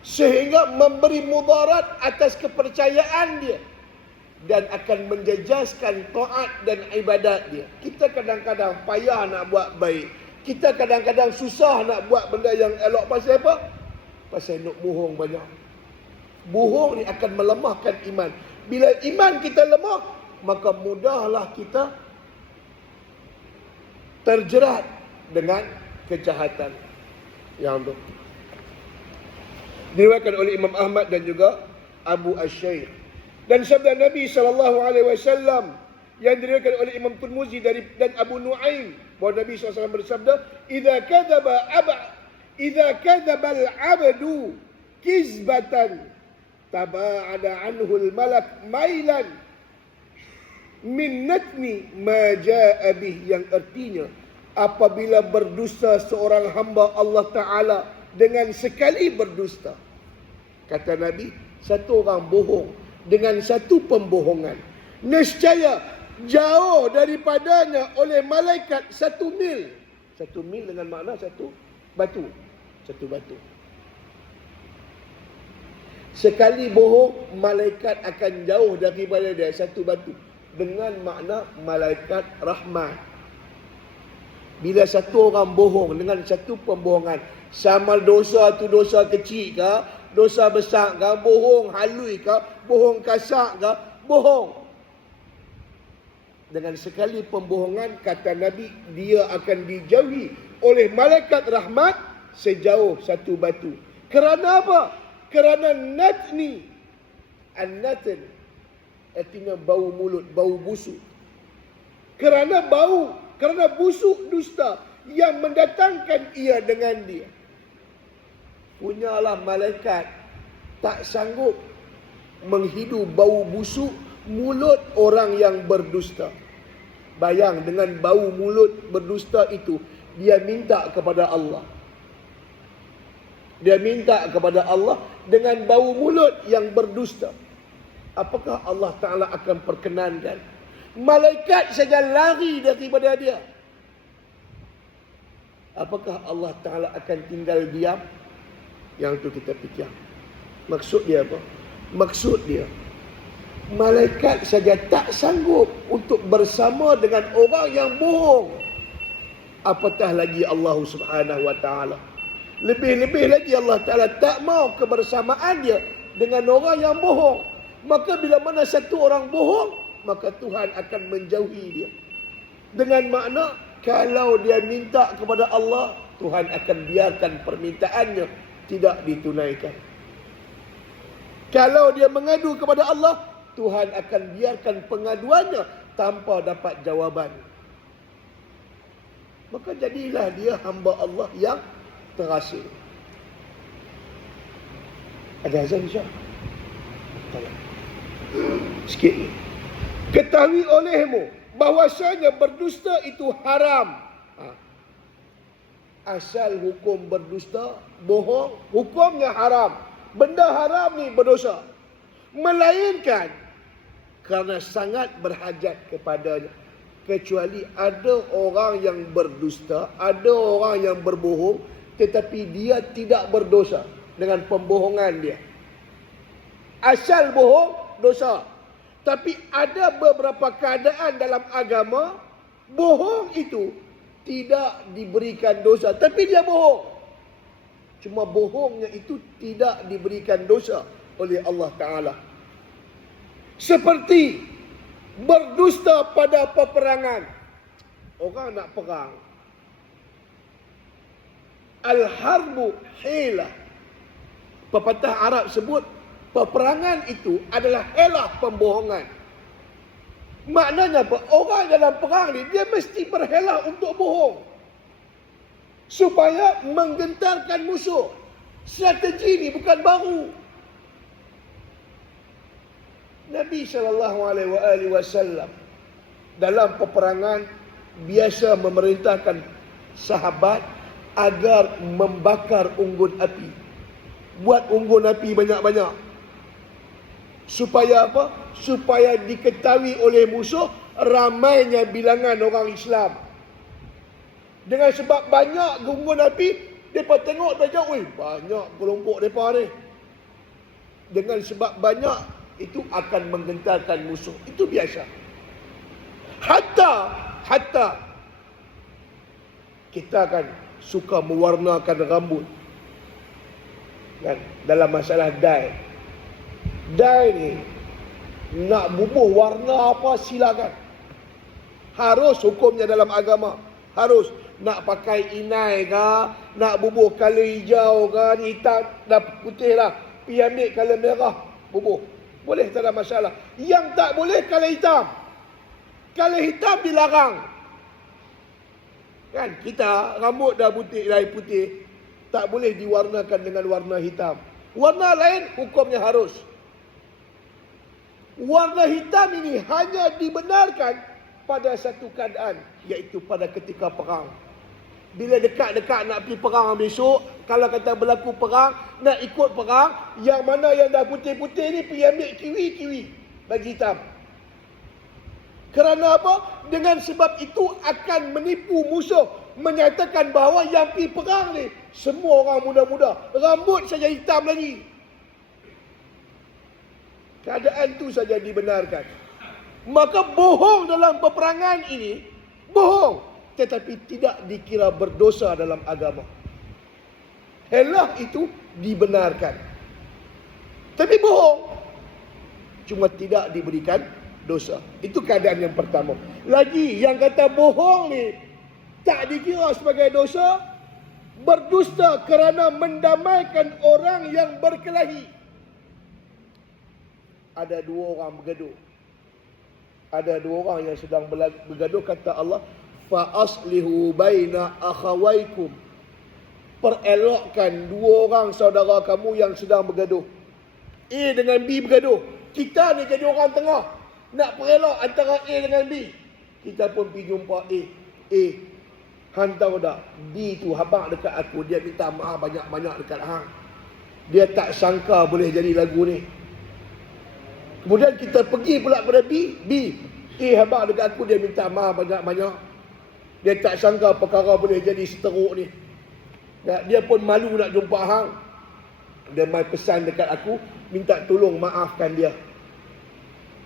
sehingga memberi mudarat atas kepercayaan dia dan akan menjejaskan taat dan ibadat dia. Kita kadang-kadang payah nak buat baik. Kita kadang-kadang susah nak buat benda yang elok. Pasal apa? Pasal nak bohong banyak. Bohong ni akan melemahkan iman. Bila iman kita lemah, maka mudahlah kita terjerat dengan kejahatan. Yang tu diriwayatkan oleh Imam Ahmad dan juga Abu Ash-Shaykh. Dan sabda Nabi SAW yang diriwayatkan oleh Imam Tirmizi dan Abu Nuaim, bahawa Nabi SAW bersabda, Idza kadzaba al-'abdu kizbatan taba'ada anhu al-malak mailan min natni ma jaa'a bih. Yang artinya, apabila berdusta seorang hamba Allah Ta'ala dengan sekali berdusta, kata Nabi, satu orang bohong dengan satu pembohongan, nescaya jauh daripadanya oleh malaikat 1 mil. 1 mil dengan makna satu batu. Sekali bohong, malaikat akan jauh daripada dia satu batu. Dengan makna malaikat rahmat. Bila satu orang bohong dengan satu pembohongan, sama dosa tu dosa kecil ke, dosa besar ke, bohong halus ke, bohong kasar ke, bohong. Dengan sekali pembohongan, kata Nabi, dia akan dijauhi oleh malaikat rahmat sejauh satu batu. Kerana apa? Kerana natni. An-natn artinya bau mulut, bau busuk. Kerana bau, kerana busuk dusta yang mendatangkan ia dengan dia. Punyalah malaikat tak sanggup menghidu bau busuk mulut orang yang berdusta. Bayang, dengan bau mulut berdusta itu, dia minta kepada Allah. Dia minta kepada Allah dengan bau mulut yang berdusta. Apakah Allah Ta'ala akan perkenankan? Malaikat saja lari daripada dia. Apakah Allah Ta'ala akan tinggal diam? Yang itu kita fikir. Maksud dia apa? Maksud dia, malaikat saja tak sanggup untuk bersama dengan orang yang bohong. Apatah lagi Allah Subhanahu Wa Ta'ala. Lebih-lebih lagi Allah Ta'ala tak mau kebersamaan dia dengan orang yang bohong. Maka bila mana satu orang bohong, maka Tuhan akan menjauhi dia. Dengan makna, kalau dia minta kepada Allah, Tuhan akan biarkan permintaannya tidak ditunaikan. Kalau dia mengadu kepada Allah, Tuhan akan biarkan pengaduannya tanpa dapat jawaban. Maka jadilah dia hamba Allah yang terhasil. Ada azan insya Allah. Sikit ni. Ketahui olehmu bahwasanya berdusta itu haram. Asal hukum berdusta, bohong, hukumnya haram. Benda haram ni berdosa. Melainkan kerana sangat berhajat kepadanya. Kecuali ada orang yang berdusta, ada orang yang berbohong, tetapi dia tidak berdosa dengan pembohongan dia. Asal bohong, dosa. Tapi ada beberapa keadaan dalam agama, bohong itu tidak diberikan dosa. Tapi dia bohong. Cuma bohongnya itu tidak diberikan dosa oleh Allah Ta'ala. Seperti berdusta pada peperangan. Orang nak perang. Al-harbu hilah. Pepatah Arab sebut, peperangan itu adalah helah pembohongan. Maknanya apa? Orang dalam perang ni, dia mesti berhelah untuk bohong. Supaya menggentarkan musuh. Strategi ni bukan baru. Nabi SAW dalam peperangan biasa memerintahkan sahabat agar membakar unggun api. Buat unggun api banyak-banyak. Supaya apa? Supaya diketahui oleh musuh ramainya bilangan orang Islam. Dengan sebab banyak unggun api, mereka tengok dah jauh, banyak kelompok mereka ni. Dengan sebab banyak, itu akan menggentarkan musuh. Itu biasa. Hatta kita kan suka mewarnakan rambut. Kan? Dalam masalah dye. Dye ni, nak bubuh warna apa silakan. Harus hukumnya dalam agama. Harus. Nak pakai inai ke, nak bubuh color hijau ke, hitam, dah putih lah. Pergi ambil color merah, bubuh. Boleh, tak ada masalah. Yang tak boleh color hitam. Color hitam dilarang. Kan, kita rambut dah putih, tak boleh diwarnakan dengan warna hitam. Warna lain, hukumnya harus. Warna hitam ini hanya dibenarkan pada satu keadaan, iaitu pada ketika perang. Bila dekat-dekat nak pergi perang besok, kalau kata berlaku perang, nak ikut perang, yang mana yang dah putih-putih ni pergi ambil kiwi, bagi hitam. Kerana apa? Dengan sebab itu akan menipu musuh, menyatakan bahawa yang pergi perang ni semua orang muda-muda, rambut saja hitam lagi. Keadaan tu saja dibenarkan. Maka bohong dalam peperangan ini, bohong, tetapi tidak dikira berdosa dalam agama. Helah itu dibenarkan. Tapi bohong cuma tidak diberikan dosa. Itu keadaan yang pertama. Lagi yang kata bohong ni tak dikira sebagai dosa, berdusta kerana mendamaikan orang yang berkelahi. Ada dua orang bergaduh. Ada dua orang yang sedang bergaduh, kata Allah, fa aslihu baina akhawaikum. Perelokkan dua orang saudara kamu yang sedang bergaduh. A dengan B bergaduh. Kita ni jadi orang tengah, nak perelok antara A dengan B. Kita pun pergi jumpa A. A, hantar dah B tu habaq dekat aku, dia minta maaf banyak-banyak dekat hang. Dia tak sangka boleh jadi lagu ni. Kemudian kita pergi pula pada B. A habaq dekat aku, dia minta maaf banyak-banyak. Dia tak sangka perkara boleh jadi seteruk ni. Dia pun malu nak jumpa hang. Dia mai pesan dekat aku, minta tolong maafkan dia.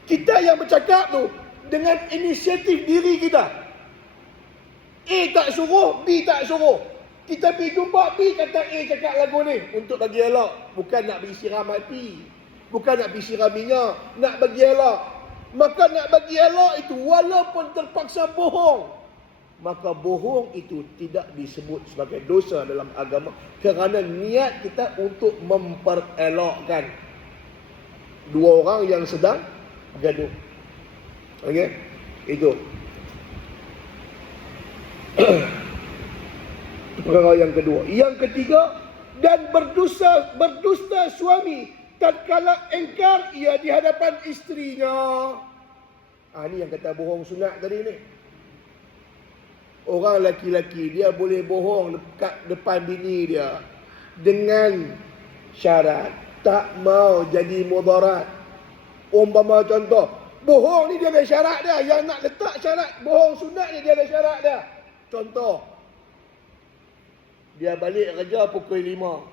Kita yang bercakap tu dengan inisiatif diri kita. A tak suruh, B tak suruh. Kita pergi jumpa B, kata A cakap lagu ni untuk bagi elok. Bukan nak bagi siram api, bukan nak bagi siram minyak, nak bagi elok. Maka nak bagi elok itu walaupun terpaksa bohong, maka bohong itu tidak disebut sebagai dosa dalam agama, kerana niat kita untuk memperelokkan dua orang yang sedang bergaduh. Okey, itu perkara yang kedua. Yang ketiga, dan berdusta suami tatkala engkar ia di hadapan isterinya. Ni yang kata bohong sunat tadi ni. Orang laki-laki dia boleh bohong dekat depan bini dia dengan syarat tak mau jadi mudarat. Umpama contoh, bohong ni dia ada syarat dia. Yang nak letak syarat bohong sunat ni dia ada syarat dia. Contoh, dia balik kerja pukul 5.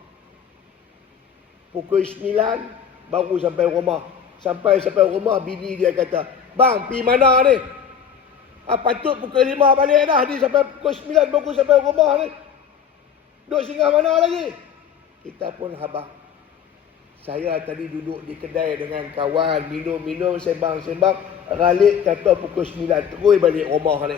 Pukul 9 baru sampai rumah. Sampai rumah bini dia kata, "Bang, pergi mana ni? Patut pukul 5 balik dah. Ni sampai pukul 9 baru sampai rumah ni. Duduk singgah mana lagi?" Kita pun habaq. Saya tadi duduk di kedai dengan kawan, minum-minum, sembang-sembang. Ralik kata pukul 9, terus balik rumah ni.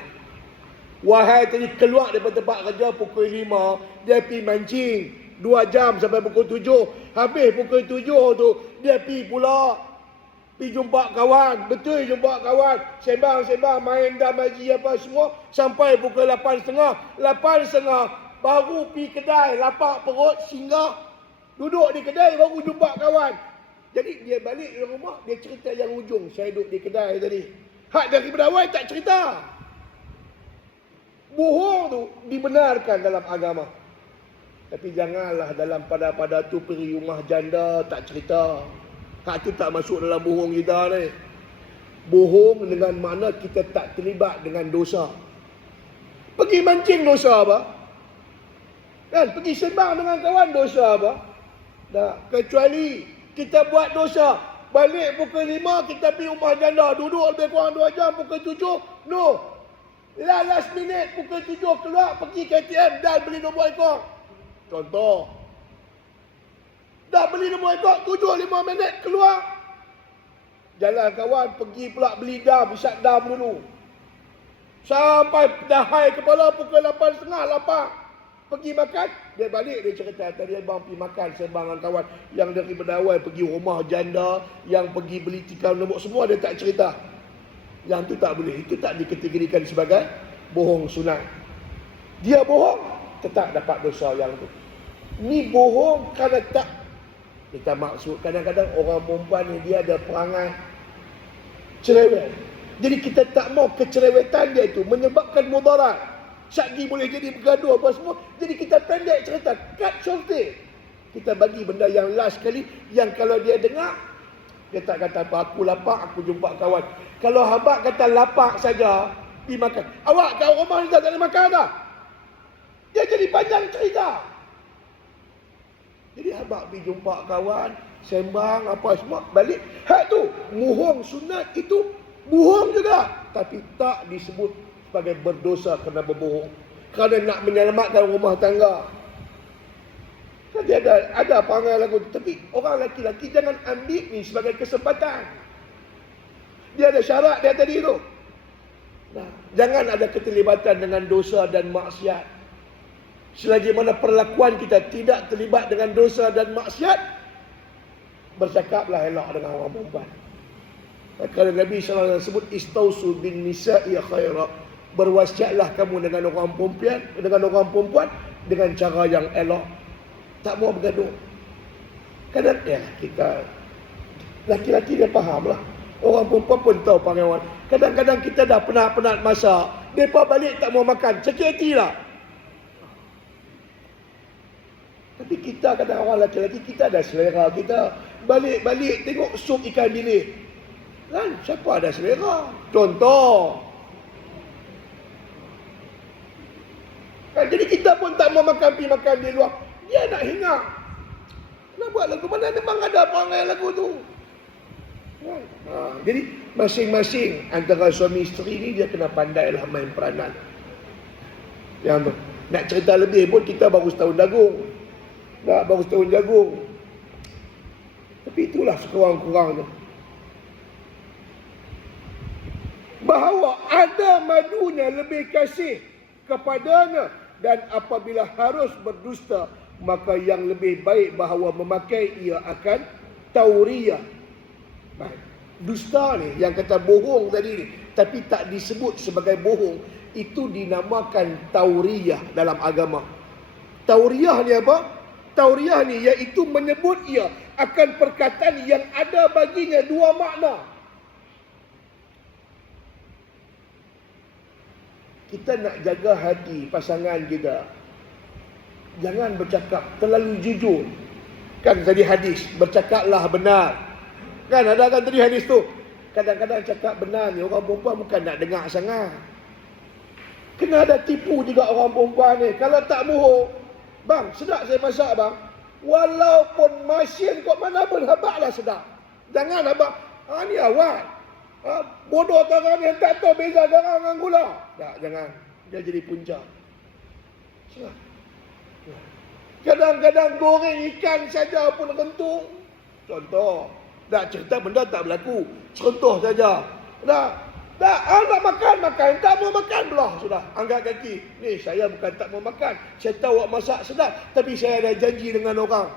Wahai tadi keluar daripada tempat kerja pukul 5, dia pergi mancing 2 jam sampai pukul 7. Habis pukul 7 tu, dia pergi pula, pergi jumpa kawan. Betul jumpa kawan, sembang-sembang, main damaji apa semua. Sampai pukul 8.30. 8.30 baru pergi kedai, lapar perut, singgah. Duduk di kedai baru jumpa kawan. Jadi dia balik ke rumah, dia cerita yang ujung. Saya duduk di kedai tadi. Hak daripada awal tak cerita. Bohong tu dibenarkan dalam agama. Tapi janganlah dalam pada tu pergi rumah janda tak cerita. Hak tu tak masuk dalam bohong kita ni. Bohong dengan makna kita tak terlibat dengan dosa. Pergi mancing dosa apa? Kan? Pergi sembang dengan kawan dosa apa? Tak. Kecuali kita buat dosa, balik pukul 5 kita pergi rumah janda, duduk lebih kurang 2 jam, pukul 7, no. Last minute pukul 7 keluar pergi KTM dan beli nombor ekor. Contoh. Dah beli nombor ekor 7-5 minit keluar. Jalan kawan pergi pula beli dam, isap dam dulu. Sampai dah high kepala pukul 8.30 lapar. Pergi makan, dia balik dia cerita tadi abang pergi makan sembang dengan kawan. Yang daripada awal pergi rumah janda, yang pergi beli tikar nombor semua dia tak cerita. Yang tu tak boleh. Itu tak dikategorikan sebagai bohong sunat. Dia bohong, tetap dapat dosa yang tu. Ni bohong kerana tak. Kita maksud kadang-kadang orang perempuan ni dia ada perangai cerewet. Jadi kita tak mau kecerewetan dia itu menyebabkan mudarat. Syakgi boleh jadi bergaduh apa semua. Jadi kita pendek cerita, cut shortage. Kita bagi benda yang last sekali, yang kalau dia dengar, dia tak kata apa, aku lapar, aku jumpa kawan. Kalau habaq kata lapar saja, pergi makan. Awak kat rumah ni tak ada makan dah. Dia jadi panjang cerita. Jadi habaq pergi jumpa kawan, sembang apa semua, balik. Hak tu, muhung sunat itu bohong juga. Tapi tak disebut sebagai berdosa kerana berbohong. Kerana nak menyelamatkan rumah tangga. Kan dia ada perangai lagu tu. Tapi orang lelaki-lelaki jangan ambil ni sebagai kesempatan. Dia ada syarat dia tadi tu. Nah, jangan ada keterlibatan dengan dosa dan maksiat. Selagi mana perlakuan kita tidak terlibat dengan dosa dan maksiat, bercakaplah elok dengan orang perempuan. Kalau Nabi SAW sebut istausu bin nisa'i khaira, berwasiatlah kamu dengan orang perempuan dengan cara yang elok. Tak mau bergaduh. Kadang kita laki-laki dia faham lah. Orang perempuan pun tahu pengalaman. Kadang-kadang kita dah penat-penat masak, mereka balik tak mau makan, sakit hati lah. Tapi kita kadang orang lelaki-lelaki kita ada selera kita. Balik-balik tengok sup ikan bilis. Kan siapa ada selera? Contoh. Kan, jadi kita pun tak mau pergi makan di luar. Dia nak hingar. Nak buat lagu mana memang ada perangai lagu tu. Jadi masing-masing antara suami isteri ni dia kena pandailah main peranan. Yang tu. Nak cerita lebih pun kita baru setahun jagung. Tapi itulah sekurang-kurangnya. Bahawa ada madunya lebih kasih kepadanya, dan apabila harus berdusta, maka yang lebih baik bahawa memakai ia akan tauriyah. Baik. Dusta ni yang kata bohong tadi ni, tapi tak disebut sebagai bohong, itu dinamakan tauriyah dalam agama. Tauriyah ni apa? Tauriyah ni iaitu menyebut ia akan perkataan yang ada baginya dua makna. Kita nak jaga hati pasangan kita. Jangan bercakap terlalu jujur. Kan tadi hadis, bercakaplah benar. Kan ada kan tadi hadis tu. Kadang-kadang cakap benar ni orang perempuan bukan nak dengar sangat. Kena ada tipu juga orang perempuan ni. Kalau tak bohong, bang, sedap saya masak bang. Walaupun masin kot mana pun habaklah sedap. Jangan habak. Ni awal. Bodoh orang yang tak tahu beza garam dengan gula. Tak, jangan. Dia jadi punca. Sedap. Kadang-kadang goreng ikan saja pun rentung. Contoh. Tak cerita benda tak berlaku. Contoh saja. Nak makan. Tak mau makan belah sudah. Angkat kaki. Ni saya bukan tak mau makan. Saya tahu awak masak sedap. Tapi saya ada janji dengan orang.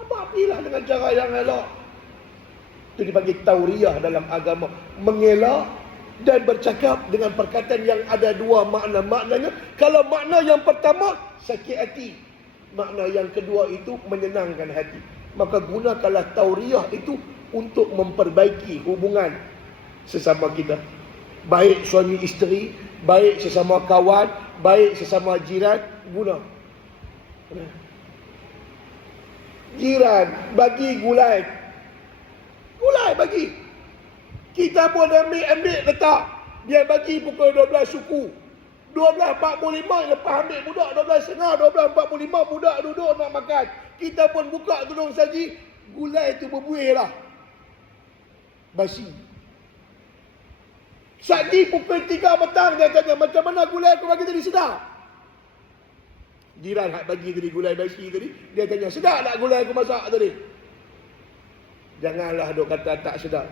Abang pilih dengan cara yang elok. Itu dipanggil tauriyah dalam agama. Mengelak dan bercakap dengan perkataan yang ada dua makna. Maknanya, kalau makna yang pertama, sakit hati. Makna yang kedua itu menyenangkan hati. Maka gunakanlah tauriyah itu untuk memperbaiki hubungan sesama kita. Baik suami isteri, baik sesama kawan, baik sesama jiran, guna. Jiran bagi gulai. Gulai bagi. Kita pun ambil letak. Dia bagi pukul 12 suku. 12.45 lepas ambil budak 12.30, 12.45 budak duduk nak makan. Kita pun buka tudung saji, gulai tu berbuih lah. Basi. Saji pukul 3 petang dia tanya, macam mana gulai aku bagi tadi, sedap? Jiran hak bagi tadi gulai basi tadi, dia tanya, sedap tak gulai aku masak tadi? Janganlah duk kata tak sedap.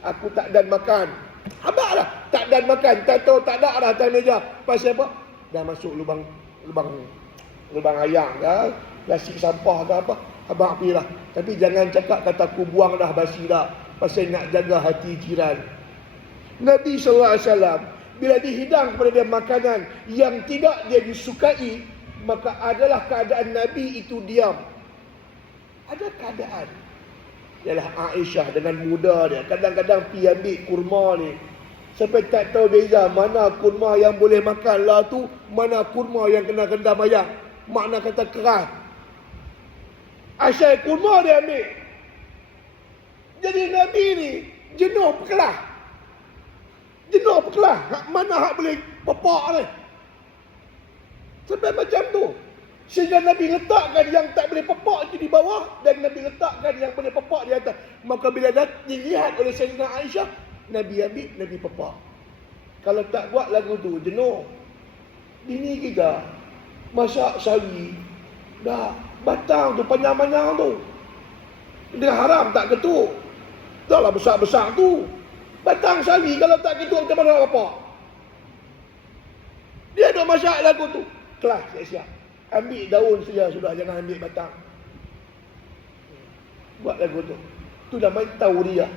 Aku tak dan makan. Habaklah tak dan makan. Tak tahu tak ada dah atas meja. Pasal apa? Dah masuk lubang ayam ke, plastik sampah ke apa. Abang apilah. Tapi jangan cakap kata aku buang dah basi dah. Pasal nak jaga hati jiran. Nabi SAW bila dihidang kepada dia makanan yang tidak dia disukai, maka adalah keadaan Nabi itu diam. Ada keadaan. Ialah Aisyah dengan muda dia. Kadang-kadang pergi ambil kurma ni. Sampai tak tahu beza mana kurma yang boleh makan lah tu, mana kurma yang kena rendam ayam. Makna kata keras. Aisyah kurma dia ambil. Jadi Nabi ni jenuh perkelah. Mana hak boleh pepak ni. Sampai macam tu. Sehingga Nabi letakkan yang tak boleh pepak itu di bawah dan Nabi letakkan yang boleh pepak di atas. Maka bila dilihat oleh Sayyidina Aisyah, Nabi ambil, Nabi pepak. Kalau tak buat lagu tu jenuh. Bini kita masak sawi, dah batang tu panjang-panjang tu. Dia haram tak ketuk. Dah lah besar-besar tu. Batang sawi kalau tak ketuk macam mana nak pepak? Dia duk masak lagu tu. Kelas siap-siap. Ambil daun saja sudah, jangan ambil batang. Buat lagu tu. Tu namanya tauriah.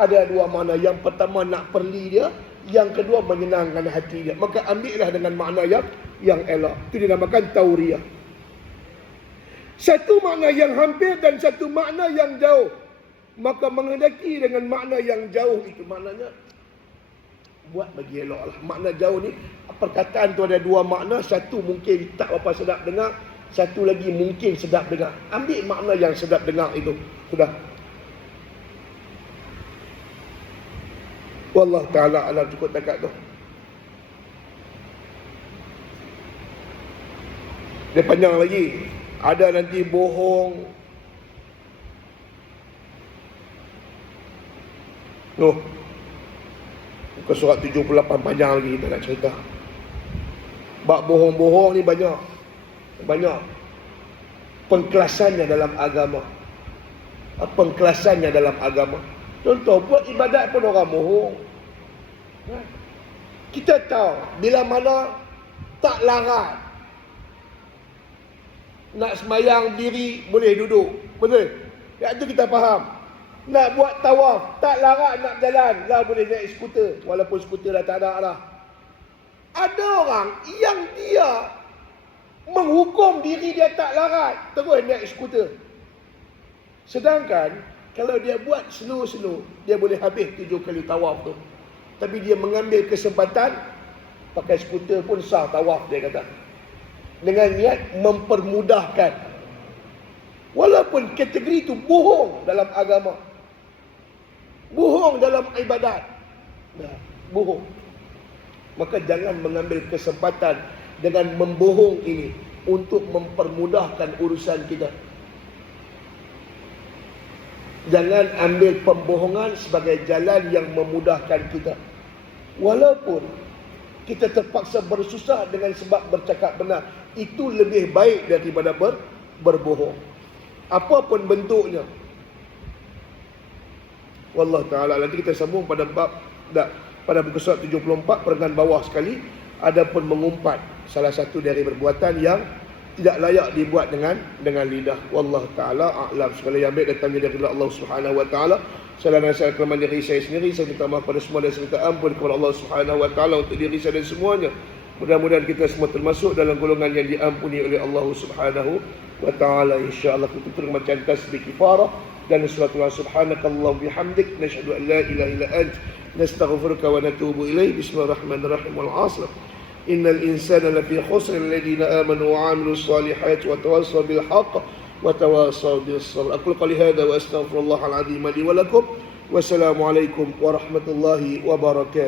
Ada dua makna. Yang pertama nak perli dia, yang kedua menyenangkan hati dia. Maka ambillah dengan makna yang elok. Itu dinamakan tauriah. Satu makna yang hampir dan satu makna yang jauh. Maka menghendaki dengan makna yang jauh itu maknanya buat bagi elok lah. Makna jauh ni, perkataan tu ada dua makna. Satu mungkin tak apa sedap dengar, satu lagi mungkin sedap dengar. Ambil makna yang sedap dengar itu. Sudah. Wallah ta'ala alam, cukup takat tu. Dia panjang lagi. Ada nanti bohong. Muka surat 78 panjang lagi kita nak cerita. Bab bohong-bohong ni banyak. Banyak pengkelasannya dalam agama. Pengkelasannya dalam agama. Contoh, buat ibadat pun orang bohong. Kita tahu bila mana tak larat. Nak sembahyang diri boleh duduk. Betul? Yang tu kita faham. Nak buat tawaf, tak larat nak jalan, lah boleh naik skuter. Walaupun skuter dah tak ada dah. Ada orang yang dia menghukum diri dia tak larat, terus naik skuter. Sedangkan kalau dia buat slow-slow, dia boleh habis 7 kali tawaf tu. Tapi dia mengambil kesempatan, pakai skuter pun sah tawaf, dia kata. Dengan niat mempermudahkan. Walaupun kategori itu bohong dalam agama. Bohong dalam ibadat. Bohong. Maka jangan mengambil kesempatan dengan membohong ini untuk mempermudahkan urusan kita. Jangan ambil pembohongan sebagai jalan yang memudahkan kita. Walaupun kita terpaksa bersusah dengan sebab bercakap benar, itu lebih baik daripada berbohong. Apapun bentuknya. Wallah ta'ala. Nanti kita sambung pada pada buku surat 74 perenggan bawah sekali. Adapun mengumpat salah satu dari perbuatan yang tidak layak dibuat dengan lidah. Wallah ta'ala a'lam. Segala yang baik datangnya dari Allah Subhanahu wa ta'ala. Salah nasihat kelemahan diri saya sendiri. Saya minta maaf pada semua dan saya minta ampun kepada Allah Subhanahu wa ta'ala untuk diri saya dan semuanya. Mudah-mudahan kita semua termasuk dalam golongan yang diampuni oleh Allah Subhanahu wa ta'ala. InsyaAllah kita tutup bacaan tasbih kifarah dan suratullah subhanakallah bihamdik nashhadu an la ilaha illa ant nastaghfiruka wa natubu ilaih. Bismillahirrahmanirrahim. Wal 'asr innal insana lafi khusr alladhina amanu wa 'amilus salihati wa tawassaw bil haqq wa tawassaw bis sabr. Aqulu qali hadha wa astaghfirullahal 'azim li wa lakum. Wassalamu alaikum warahmatullahi wabarakatuh.